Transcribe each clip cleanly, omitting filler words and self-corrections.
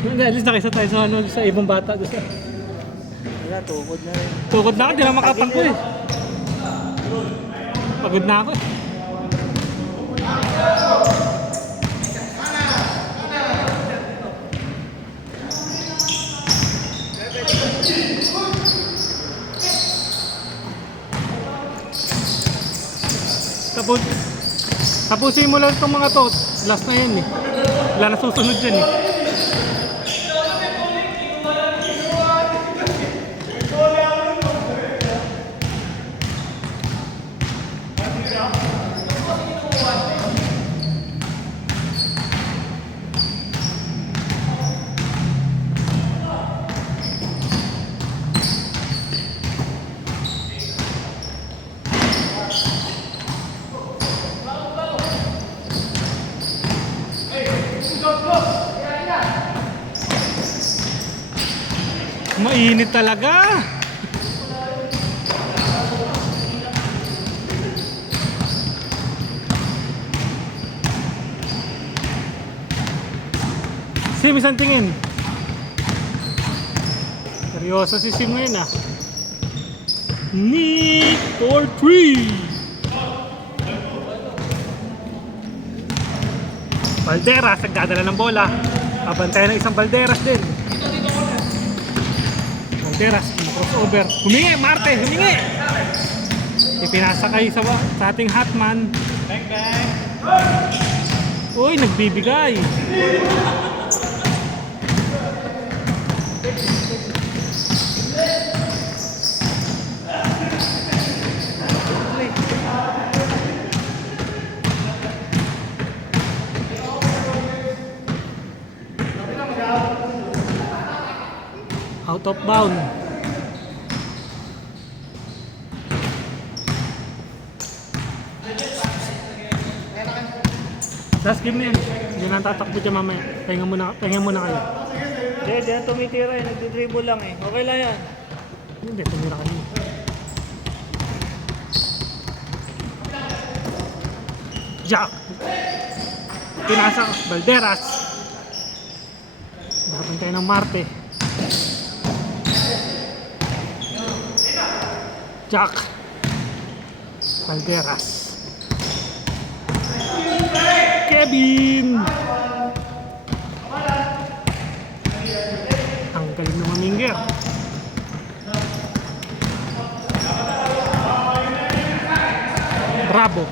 Hindi, at least nakisa tayo sa, ano, sa ibang bata. Doon sa... Wala, tukod na rin. Tukod na ako, di na makatakbo eh. Pagod na ako eh. Tapos, tapusin mo lang itong mga to. Last na yan eh. Wala na susunod dyan eh. Mainit talaga. Sim, isang tingin. Seryoso si Sim ngayon ah. Need for 3. Balderas, nagdadala ng bola. Abantayan ng isang Balderas din. Balderas, crossover. Humingi, Marte, humingi! Ipinasakay sa ating Hatman. Uy, nagbibigay. Out of bound. Last game na yan. Hindi na tatakbo dyan mamaya. Pahinga muna kayo. Hindi na tumitira eh. Nagdidribble lang eh. Okay lang yan. Hindi, tumira kami. Jack! Pinasa, Balderas. Nakapantay ng Marte. Jack! Balderas. Kevin! Ang galing ng mamingger. Bravo!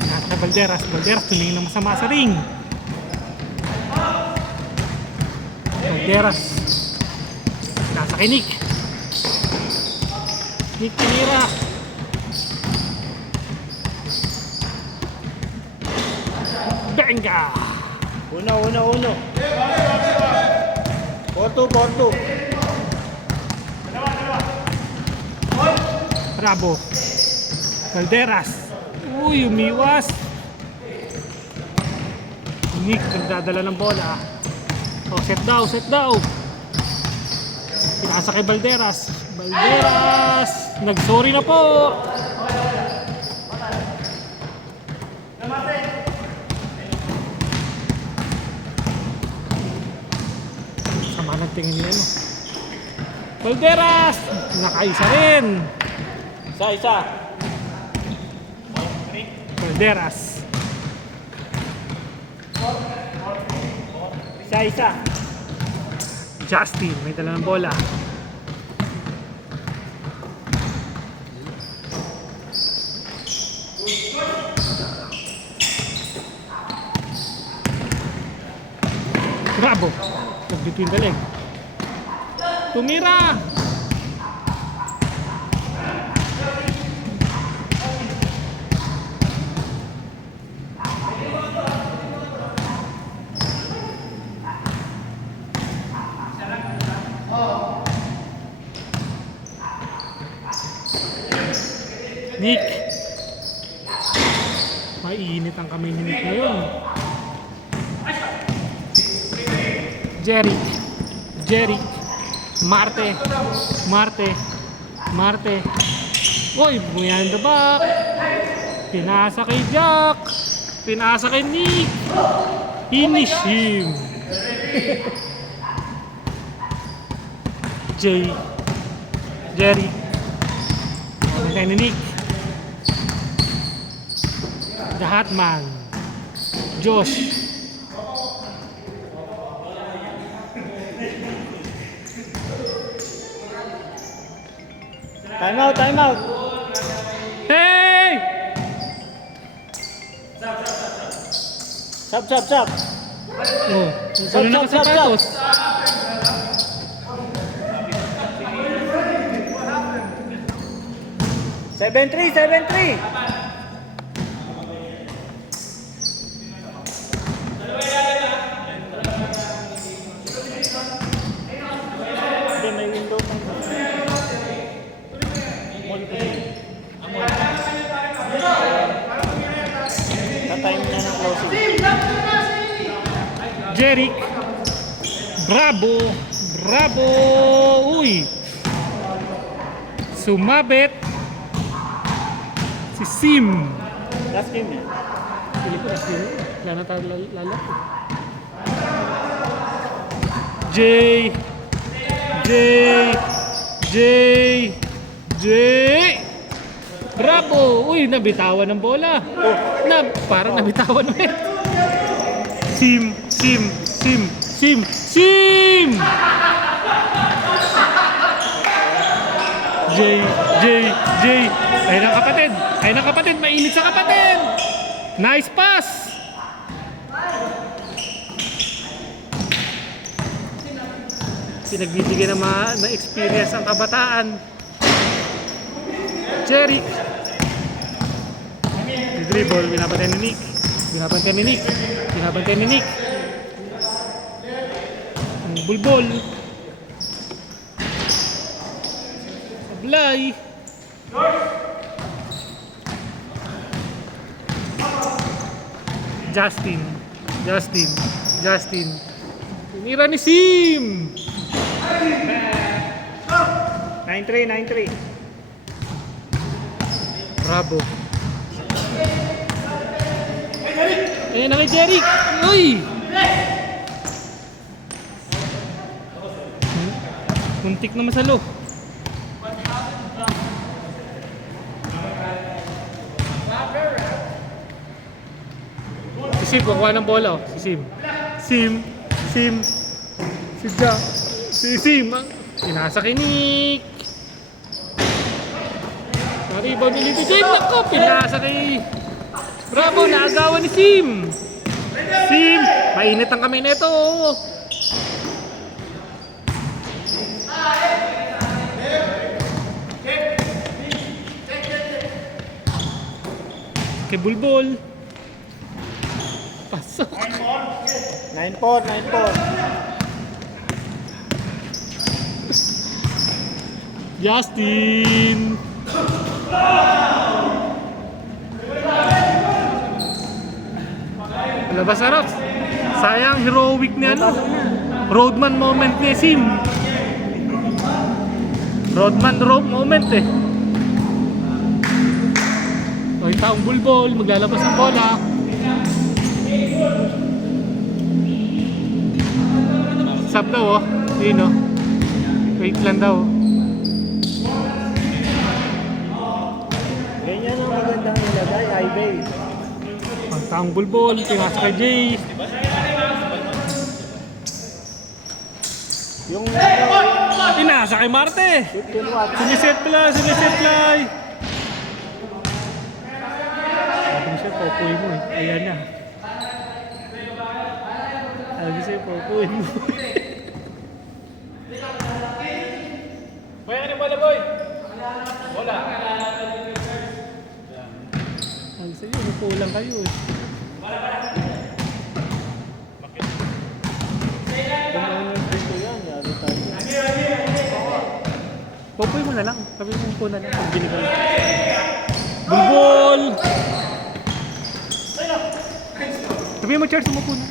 Nasa Balderas. Balderas tumingin ng masama sa ring. Balderas. Nasa kay Nick. Nick tinira. Benga! Uno. 4-2. Bravo. Balderas. Uy, umiwas. Nick nagdadala ng bola. Oh, set daw. Pinasa kay Balderas. Balderas. Nagsorry na po. Sama ng tingin niya no. Balderas. Nakaisa rin. Isa. Balderas. Isa. Justin, may dala ng bola. Bravo! Between the leg. Tumira! Nick. Mainit ang kamay ni Nick ngayon. Jerry. Marte. Uy, behind the back. Pinasa kay Jack. Pinasa kay Nick. Finish him. Jerry. Nabantayan ni Nick. The Hatman. Josh. Time out, time out. Hey! Sab, sab, sab. Oh, sino nakasapatos? Seven, three, 7-3. Hindi, may window pa. Tatime na ng closing. Jeric. Bravo. Bravo. Uy. Sumabit. Si Sim. Last game niya. Pili ko last game. Wala na tayo lala. Jay. Bravo. Uy, nabitawan ng bola. Parang nabitawan ulit. Sim. Jay. Ayun ang kapatid. Mainit sa kapatid. Nice pass. Pinagbibigyan na experience ang kabataan. Jeric. Dribble, binabantay ni Nick. Ang bulbol. Sablay. Justin. Tinira ni Sim. 9-3. Bravo. Ayan na kay Jeric. Uy! Muntik na masalo. Si Sim, kukuha ng bola. Si Sim. Si Sim. Pinasa kay Nick. Rebound ni Lito James. Nako, pinasa kay... Bravo, naagawan ni Sim. Mainit ang kamay nito. Kay Bulbol. Pasok. 9-4. Justin. Labas na Rox. Sayang heroic ni Roadman moment ni Sim. Roadman moment eh. So, yung taong bulbol, maglalabas ng bola. Sub daw oh. Yun oh. Wait lang daw. Ganyan ang magandang ilagay, high base. Ang taong bulbol, pinasa kay Jay. Yung Pinasa kay Marte. Siniset play. Sabi siya, popoy mo eh. Ayan na. Sabi siya, popoy mo. Boy, ano bola, boy? Bola. Sabi sa'yo, upo lang kayo eh. kung ano yung gusto yan, yari tayo. Popoy mo na lang. Sabi mo upo na lang. Pag binigay. Bulbol! Sabi mo, Charles, umupo na.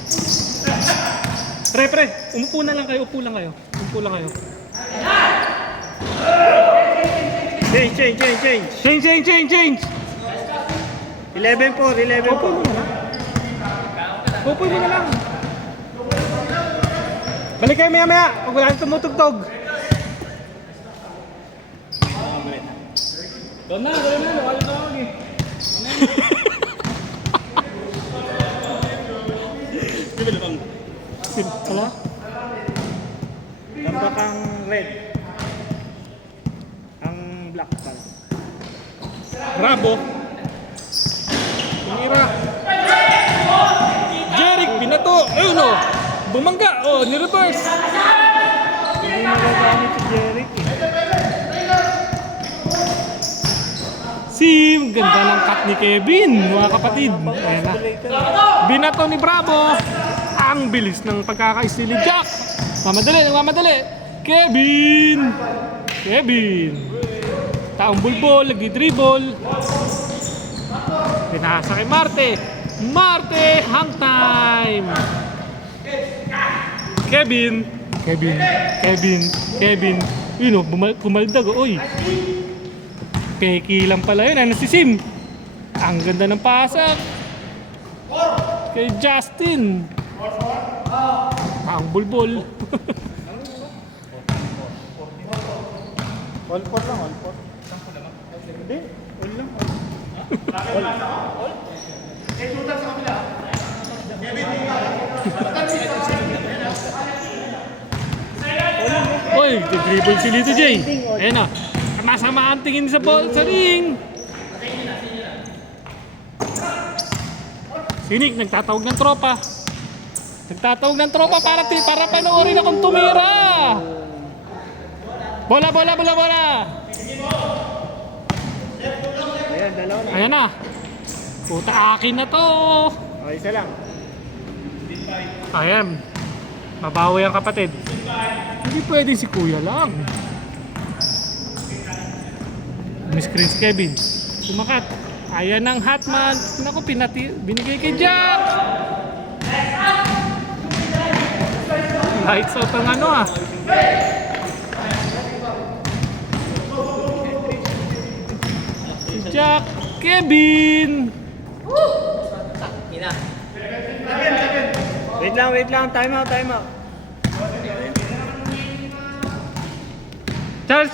Pre, umupo na lang kayo. Upo lang kayo. Change! 11-4. Popoy mo na lang. Balik kayo maya-maya. Pag wala nang tumutugtog. Doon na, wala na ako eh. Wala? Tambak ang red. Ang black pala. Bravo. Tumira. Jeric, binato. Ayun o. Bumangga. Oh, ni-reverse. Hindi nagagamit si Jeric eh. Sim, ganda ng cut ni Kevin, mga kapatid. Ayan na. Binato ni Bravo. Ang bilis ng pagkaka-steal ni Jack. Nagmamadali. Kevin. Taong bulbol, nagdi-dribble. Pinasa kay Marte, hang time. Kevin. Yun o, kumaldag. Oy. Peki lang pala yun. Ano si Sim? Ang ganda ng pasak. Kay Justin. Ang bulbol. All pot lang, all pot. Hindi, all lang. Oy, dribble si Lito J. Ayan na. Masama ang tingin sa ring. Sinik, nagtatawag ng tropa. Para panoorin akong tumira. Bola. Ayan, dalawa na. Ayan na. Puta, akin na to. Okay, isa lang. Ayan. Mabawi ang kapatid. Hindi pwedeng si Kuya lang. Miscreen si Kevin. Sumakat. Ayan ang hotman. Naku, binigay kay Jack. Lights out ang ano ah. Si Jack. Kevin. Wait lang. Time out.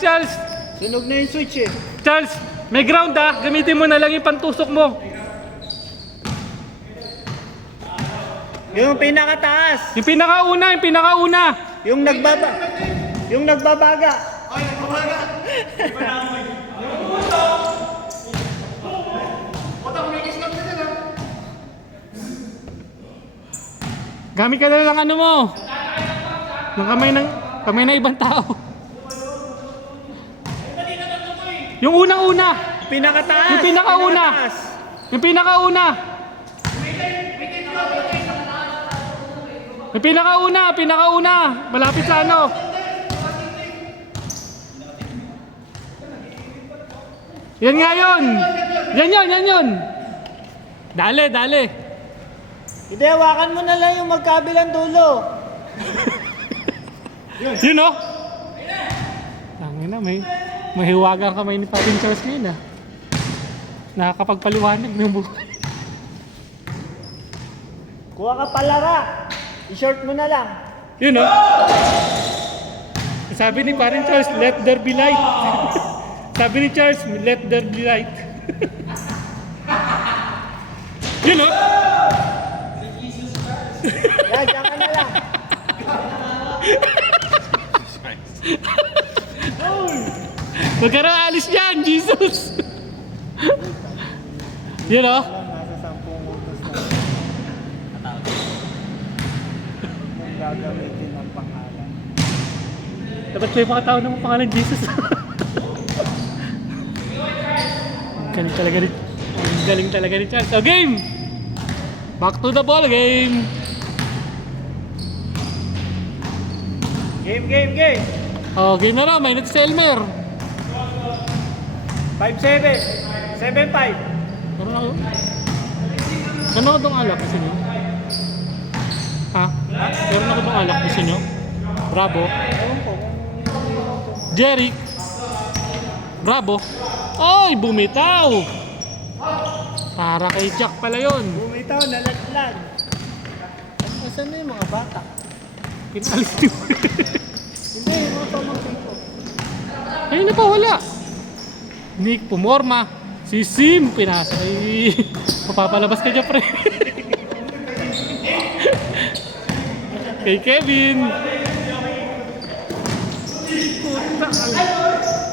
Charles. Sunog na yung switch eh. Charles, may ground ah. Gamitin mo na lang yung pantusok mo. Yung pinakataas. Yung pinakauna. Yung nagbabaga. Gamit ka na lang ano mo. Ng kamay ng ibang tao. Yung unang-una. Pinakataas. Yung pinakauna. Yung pinakauna. Malapit sa ano. Yan nga yun. Yan yun. Dale. Hindi, hawakan mo na lang yung magkabilang dulo. Yun o. Tangin na, may mahiwagang kamay ni Paring Charles ngayon ah. Nakakapagpaliwanag ng buhay. Kuha ka palara. I-short mo na lang. Yun o. Sabi ni Paring Charles, let there be light. Sabi ni Charles, let there be light. Yun o. Yan, diyan ka na lang. Huwag ka nang alis dyan, Jesus. Yun o. Nasa 10 utos na. Yung gagamitin ng pangalan. Dapat may mga tao ng pangalan Jesus. Ang galing talaga ni Charles. So game! Back to the ball game! Game. Oh, game na raw. May net si Elmer. 5-7. 7-5. Ano ako itong alak gusto nyo? Ha? Meron ako itong alak gusto nyo? Bravo. Jeric. Bravo. Ay, bumitaw. Para kay Jack pala yun. Bumitaw, nalaglag. Asan na yung mga bata? Pinalis niyo. Hindi, yung mga pamangkin ko. Ayun na pa, wala. Nick, pumorma. Si Sim, pinasa kay... Papapalabas ka dyan, pre. Kay Kevin. Puta,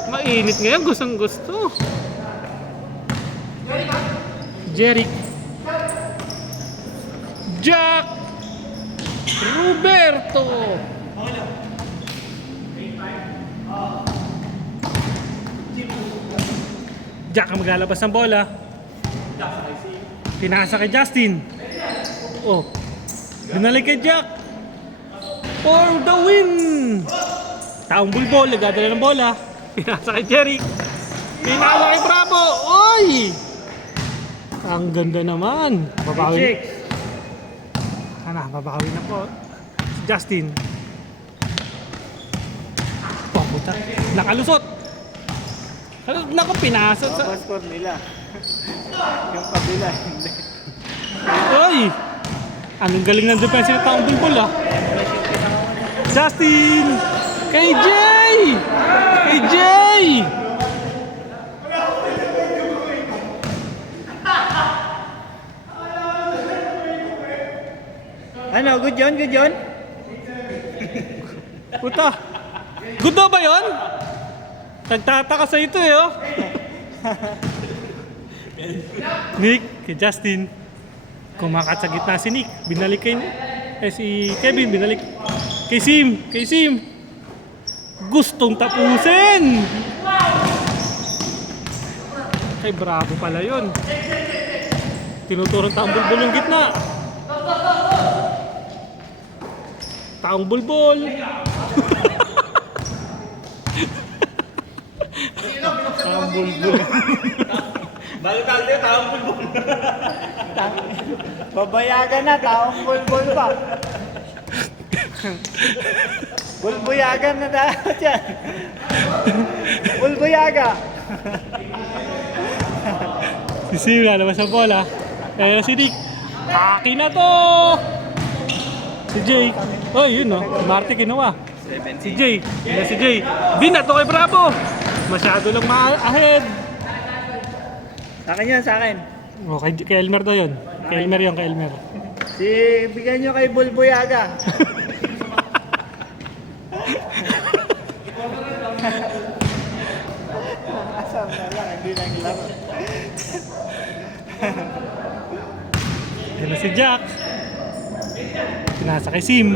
mainit ngayon, gustong gusto. Jeric. Jack. Roberto. Jack ang maglalabas ng bola. Pinasa kay Justin. Oh. Binalik kay Jack. For the win! Taong bulbol, nagdadala ng bola. Pinasa kay Jeric. Pinasa kay Bravo. Oy! Ang ganda naman. Babawi. Babawi na po. Justin. Oh, puta. Nakalusot. Naku, pinasot sa... Mga score nila. Yung kabila, hindi. Oy! Anong galing ng depensa ng taong bulbol ah. Justin! Kay Jay! Kay Jay! Ano, good yun, good yun? Puta! Good daw ba yun? Nagtataka sa ito eh oh. Nick, kay Justin. Kumakat sa gitna si Nick. Binalik kay si Kevin, binalik kay Sim. Kay Sim. Gustong tapusin. Kay Bravo pala yun. Tinuturong taong bulbol yung gitna. Taong bulbol. Taong bulbul. Bakit tayo taong bulbul? Babayagan na, taong bulbul pa. Bulbuyagan na dapat yan. Bulbuyaga. Si Sim lalabas ang bola. Kaya si Nick. Akin na to! Si Jay. Oh, yun no. Si Marty kinuha. Si Jay. Yan si Jay. Binato kay Bravo. Masyado lang ma-ahead. Sa akin yan, sa akin. Oh, kay Elmer daw yun. Kay Elmer yun, kay Elmer. Si, bigyan nyo kay Bulbuyaga. Asam na lang, hindi nang laro. Yan na si Jack. Pinasa kay Sim.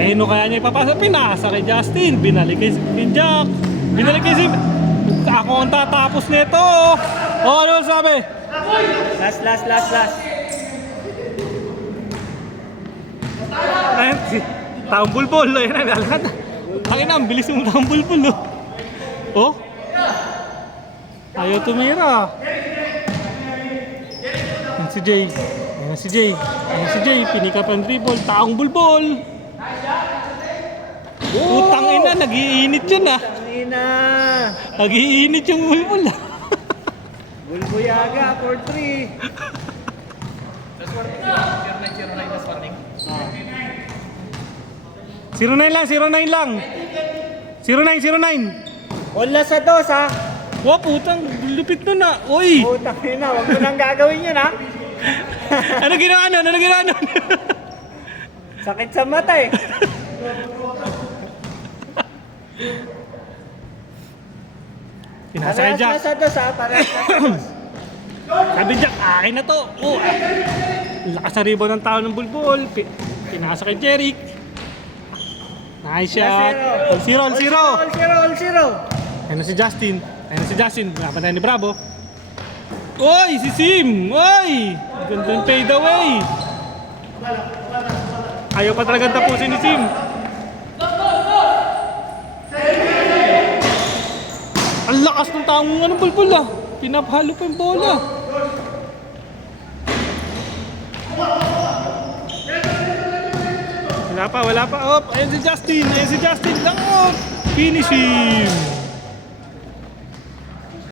Eh, no kaya niya ipapasa? Pinasa kay Justin. Binalik kay Jack. Binalik kay Sim. Ako ang tatapos nito. Oh, ano sabi? Last. Ayun, si taong bulbol. Ayun na, alam na. Akin na, ang bilis yung taong bulbol. Oh. Ayaw tumira. Yan si Jay. Yan si Jay. Yan si Jay. Pinika pa ang dribble. Taong bulbol. Utang ina, nag-iinit yun ah. Ina. Nag-iinit yung bulbol ah. Bulbuyaga for 3. Last warning. 09 lang, 09 lang. 09. Wala sa 2 ha. Wow, putang, lupit nun ah. Uy! Putang ina, wag mo nang gagawin yun ha. Ano ginawa nun? Ano ginawa nun? Sakit sa mata eh. Pinasa kay Jack. Parehas na sa 2 ha, parehas na sa 2. Sabi Jack, akin na to. Oh, lakas na rebound ng tao ng bulbol. Pinasa kay Jeric. Nice shot. All zero. All zero. Ayun na si Justin. Napantay ni Bravo. Oy, si Sim. Oy! Gandang fade away. Ayaw pa talagang tapusin ni Sim. Ang lakas ng taong bulbol ah. Pinapahalo pa yung bola. Wala pa. Oh, ayun si Justin. Lang. Oh, finish him.